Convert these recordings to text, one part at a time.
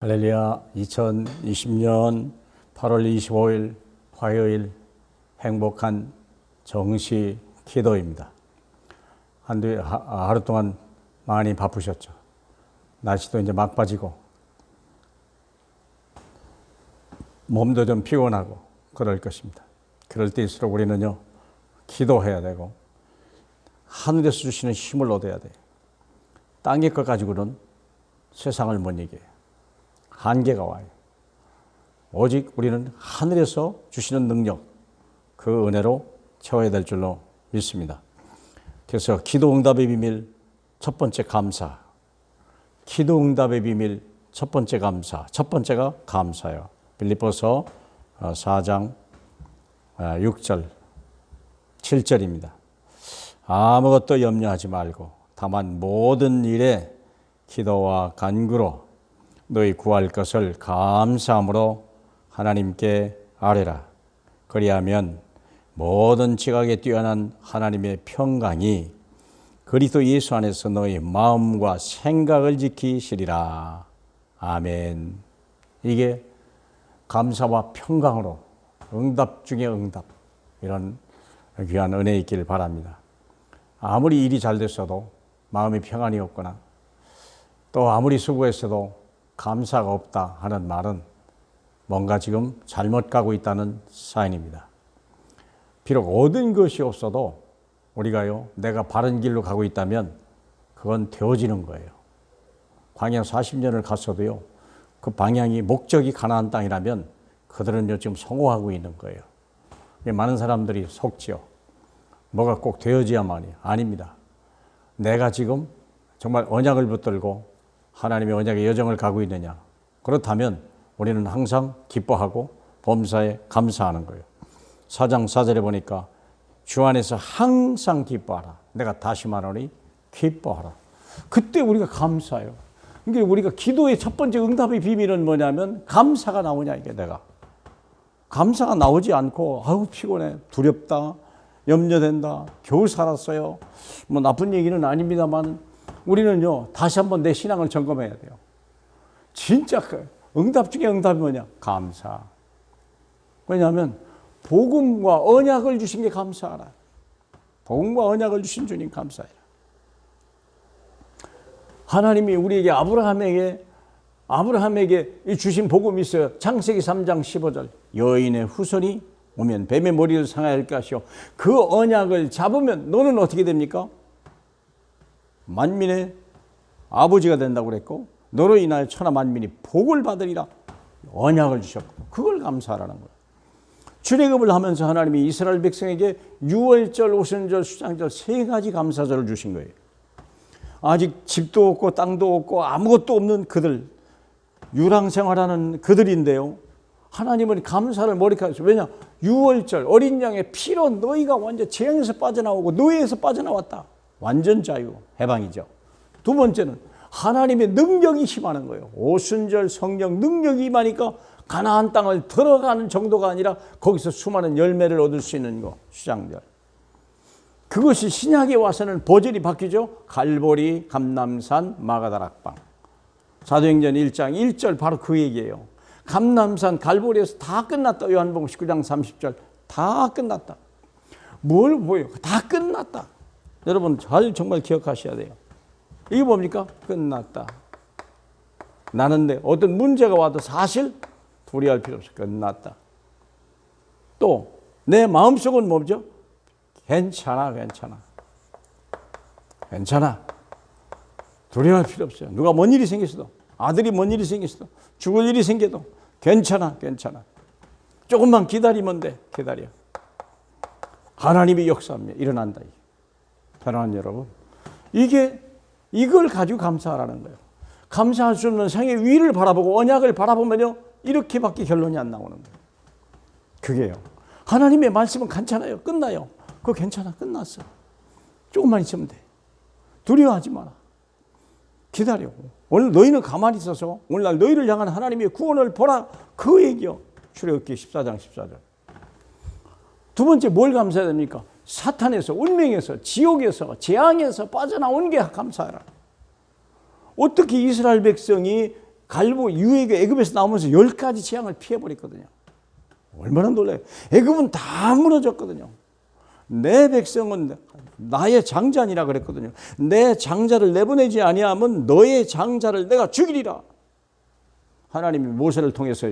할렐루야. 2020년 8월 25일 화요일 행복한 정시 기도입니다. 하루 동안 많이 바쁘셨죠. 날씨도 이제 막빠지고 몸도 좀 피곤하고 그럴 것입니다. 그럴 때일수록 우리는요, 기도해야 되고 하늘에서 주시는 힘을 얻어야 돼요. 땅의 것 가지고는 세상을 못 이겨요. 한계가 와요. 오직 우리는 하늘에서 주시는 능력, 그 은혜로 채워야 될 줄로 믿습니다. 그래서 기도응답의 비밀 첫 번째 감사. 기도응답의 비밀 첫 번째 감사. 첫 번째가 감사요. 빌립보서 4장 6절 7절입니다. 아무것도 염려하지 말고 다만 모든 일에 기도와 간구로 너희 구할 것을 감사함으로 하나님께 아뢰라. 그리하면 모든 지각에 뛰어난 하나님의 평강이 그리스도 예수 안에서 너희 마음과 생각을 지키시리라. 아멘. 이게 감사와 평강으로 응답 중에 응답, 이런 귀한 은혜 있기를 바랍니다. 아무리 일이 잘 됐어도 마음이 평안이 없거나 또 아무리 수고했어도 감사가 없다 하는 말은 뭔가 지금 잘못 가고 있다는 사인입니다. 비록 얻은 것이 없어도 우리가요, 내가 바른 길로 가고 있다면 그건 되어지는 거예요. 광야 40년을 갔어도요, 그 방향이 목적이 가나안 땅이라면 그들은요, 지금 성공하고 있는 거예요. 많은 사람들이 속지요. 뭐가 꼭 되어져야만이. 아닙니다. 내가 지금 정말 언약을 붙들고 하나님의 언약의 여정을 가고 있느냐. 그렇다면 우리는 항상 기뻐하고 범사에 감사하는 거예요. 4장 4절에 보니까 주 안에서 항상 기뻐하라. 내가 다시 말하노니 기뻐하라. 그때 우리가 감사해요. 그러니까 우리가 기도의 첫 번째 응답의 비밀은 뭐냐면 감사가 나오냐, 이게 내가. 감사가 나오지 않고 아우 피곤해, 두렵다, 염려된다, 겨우 살았어요. 뭐 나쁜 얘기는 아닙니다만 우리는요, 다시 한번 내 신앙을 점검해야 돼요. 진짜 응답 중에 응답이 뭐냐? 감사. 왜냐하면 복음과 언약을 주신 게 감사하라. 복음과 언약을 주신 주님 감사해라. 하나님이 우리에게 아브라함에게 주신 복음이 있어요. 창세기 3장 15절. 여인의 후손이 오면 뱀의 머리를 상하게 할 것이요. 그 언약을 잡으면 너는 어떻게 됩니까? 만민의 아버지가 된다고 그랬고 너로 인하여 천하 만민이 복을 받으리라. 언약을 주셨고 그걸 감사하라는 거예요. 출애굽을 하면서 하나님이 이스라엘 백성에게 유월절, 오순절, 수장절 세 가지 감사절을 주신 거예요. 아직 집도 없고 땅도 없고 아무것도 없는 그들, 유랑생활하는 그들인데요, 하나님은 감사를 머리카락에서, 왜냐? 유월절 어린 양의 피로 너희가 완전 재앙에서 빠져나오고 노예에서 빠져나왔다. 완전 자유, 해방이죠. 두 번째는 하나님의 능력이 임하는 거예요. 오순절 성령 능력이 임하니까 가나안 땅을 들어가는 정도가 아니라 거기서 수많은 열매를 얻을 수 있는 거, 수장절. 그것이 신약에 와서는 버전이 바뀌죠. 갈보리, 감람산, 마가다락방. 사도행전 1장 1절 바로 그 얘기예요. 감람산, 갈보리에서 다 끝났다. 요한복음 19장 30절 다 끝났다. 뭘 보여요? 다 끝났다. 여러분 잘 정말 기억하셔야 돼요. 이게 뭡니까? 끝났다. 나는데 어떤 문제가 와도 사실 두려워할 필요 없어. 끝났다. 또 내 마음속은 뭐죠? 괜찮아. 두려워할 필요 없어요. 누가 뭔 일이 생겼어도, 아들이 뭔 일이 생겼어도, 죽을 일이 생겨도 괜찮아. 조금만 기다리면 돼. 기다려. 하나님이 역사하면 일어난다. 사랑하는 여러분, 이걸 가지고 감사하라는 거예요. 감사할 수 없는 생의 위를 바라보고 언약을 바라보면요, 이렇게밖에 결론이 안 나오는 거예요. 그게요. 하나님의 말씀은 괜찮아요. 끝나요. 그거 괜찮아. 끝났어. 조금만 있으면 돼. 두려워하지 마라. 기다려. 오늘 너희는 가만히 있어서 오늘날 너희를 향한 하나님의 구원을 보라. 그 얘기요. 출애굽기 14장 14절. 두 번째 뭘 감사해야 됩니까? 사탄에서, 운명에서, 지옥에서, 재앙에서 빠져나온 게 감사해라. 어떻게 이스라엘 백성이 갈보 유액이 애굽에서 나오면서 10가지 재앙을 피해버렸거든요. 얼마나 놀라요. 애굽은 다 무너졌거든요. 내 백성은 나의 장자니라 그랬거든요. 내 장자를 내보내지 아니하면 너의 장자를 내가 죽이리라. 하나님이 모세를 통해서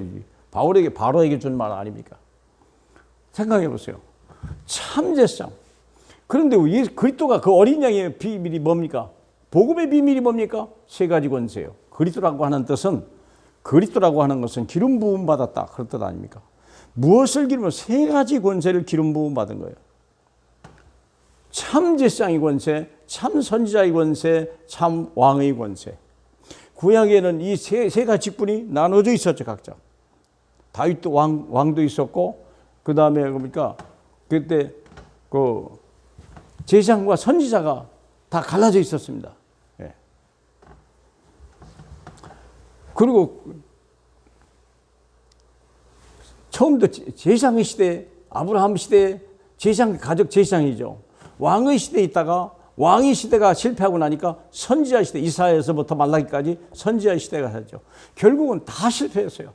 바로에게 준 말 아닙니까? 생각해 보세요. 참제상. 그런데 그리스도가 그 어린 양의 비밀이 뭡니까? 복음의 비밀이 뭡니까? 세 가지 권세예요. 그리스도라고 하는 것은 기름 부음 받았다 그런 뜻 아닙니까? 무엇을 기르면 세 가지 권세를 기름 부음 받은 거예요. 참 제사장의 권세, 참 선지자의 권세, 참 왕의 권세. 구약에는 이 세 가지 직분이 나눠져 있었죠, 각자. 다윗도 왕도 있었고, 그 다음에 그러니까 그때 그 제사장과 선지자가 다 갈라져 있었습니다. 예. 그리고 처음부터 제사장의 시대, 아브라함 시대 제사장 가족 제사장이죠. 왕의 시대에 있다가 왕의 시대가 실패하고 나니까 선지자 시대, 이사야에서부터 말라기까지 선지자 시대가 하죠. 결국은 다 실패했어요.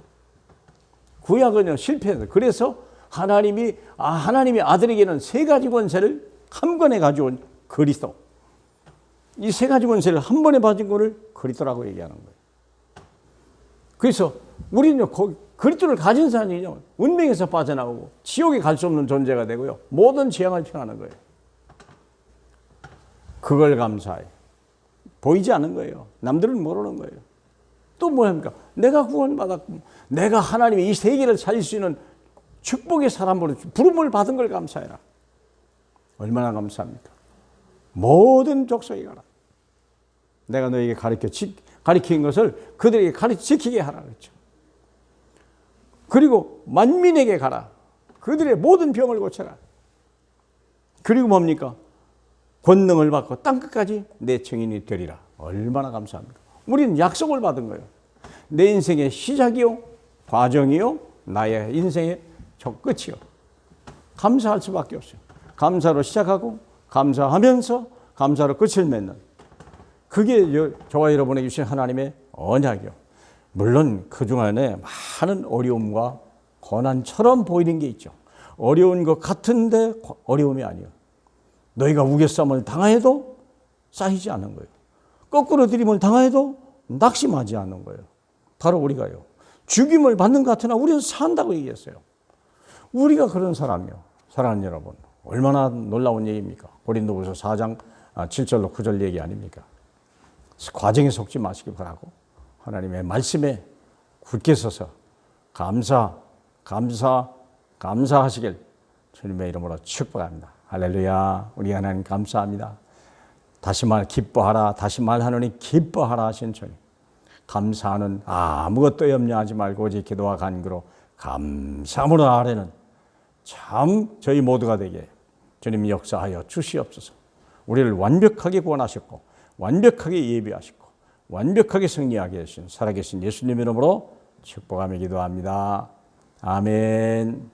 구약은요 실패했어요. 그래서 하나님이 아들에게는 세 가지 권세를 한 번에 가져온 그리스도. 이 세 가지 권세를 한 번에 받은 것을 그리스도라고 얘기하는 거예요. 그래서 우리는 그리스도를 가진 사람이요 운명에서 빠져나오고 지옥에 갈 수 없는 존재가 되고요. 모든 재앙을 피하는 거예요. 그걸 감사해. 보이지 않는 거예요. 남들은 모르는 거예요. 또 뭐합니까? 내가 구원받았고 내가 하나님의 이 세계를 살릴 수 있는 축복의 사람으로 부름을 받은 걸 감사해라. 얼마나 감사합니까? 모든 족속에 가라. 내가 너에게 가르친 것을 그들에게 가르쳐 지키게 하라 그랬죠. 그리고 만민에게 가라. 그들의 모든 병을 고쳐라. 그리고 뭡니까? 권능을 받고 땅끝까지 내 증인이 되리라. 얼마나 감사합니까? 우리는 약속을 받은 거예요. 내 인생의 시작이요, 과정이요, 나의 인생의 끝이요. 감사할 수밖에 없어요. 감사로 시작하고 감사하면서 감사로 끝을 맺는 그게 저와 여러분에게 주신 하나님의 언약이요. 물론 그중안에 많은 어려움과 고난처럼 보이는 게 있죠. 어려운 것 같은데 어려움이 아니에요. 너희가 우겨쌈을 당하여도 쌓이지 않는 거예요. 거꾸로 들임을 당하여도 낙심하지 않는 거예요. 바로 우리가요. 죽임을 받는 것 같으나 우리는 산다고 얘기했어요. 우리가 그런 사람이요. 사랑하는 여러분, 얼마나 놀라운 얘기입니까? 고린도후서 4장 7절로 9절 얘기 아닙니까? 과정에 속지 마시기 바라고 하나님의 말씀에 굳게 서서 감사하시길 주님의 이름으로 축복합니다. 할렐루야. 우리 하나님 감사합니다. 다시 기뻐하라. 다시 말하노니 기뻐하라 하신 주님. 감사하는 아무것도 염려하지 말고 오직 기도와 간구로 감사함으로 아뢰는 참 저희 모두가 되게 주님 역사하여 주시옵소서. 우리를 완벽하게 구원하셨고 완벽하게 예비하시고 완벽하게 승리하게 하신 살아계신 예수님 이름으로 축복하며 기도합니다. 아멘.